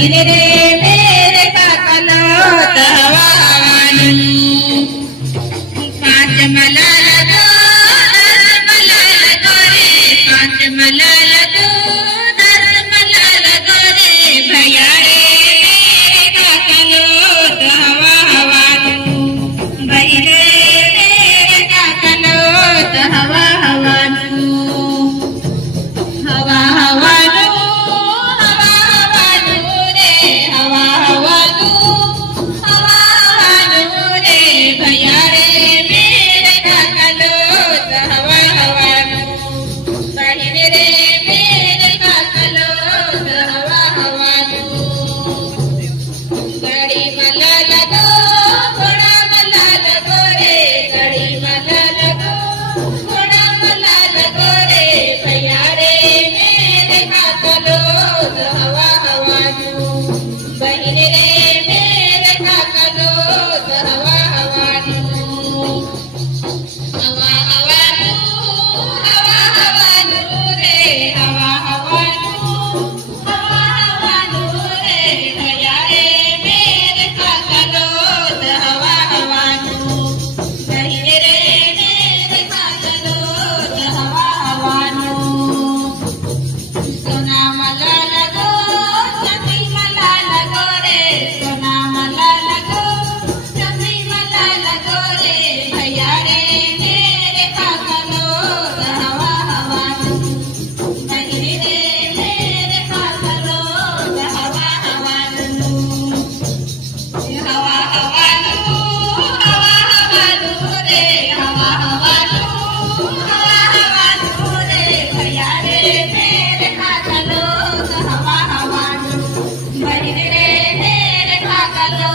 बहिण रे मेरे काकालो हवा हवानी पांच मला लगो रे पांच मला लगो 10 मला लगो रे भैया रे मेरे काकालो हवा हवानी बहिण रे मेरे काकालो हवा हवानी हवा हवानी भैया रे मेरे काकालो हवा हवानी बहिण रे मेरे काकालो हवा हवानी गड़ी मला लगो घोड़ा मला लगो रे गड़ी मला लगो घोड़ा मला लगो रे भैया रे मेरे काकालो हवा हवानी बहिण रे मेरे काकालो हवा हवानी हवा हवानी रे हवा हवानी रे भैया रे मेरे काकालो हवा हवानी बहिण रे मेरे काकालो हवा हवानी सोना मला लगो चांदी मला लगो रे सोना मला लगो चांदी मला लगो रे भैया रे मेरे काकालो हवा हवानी बहिण रे मेरे काकालो हवा हवानी हवा हवानी रे हवा हवानी रे भैया रे मेरे काकालो हवा हवानी बहिण रे मेरे काकालो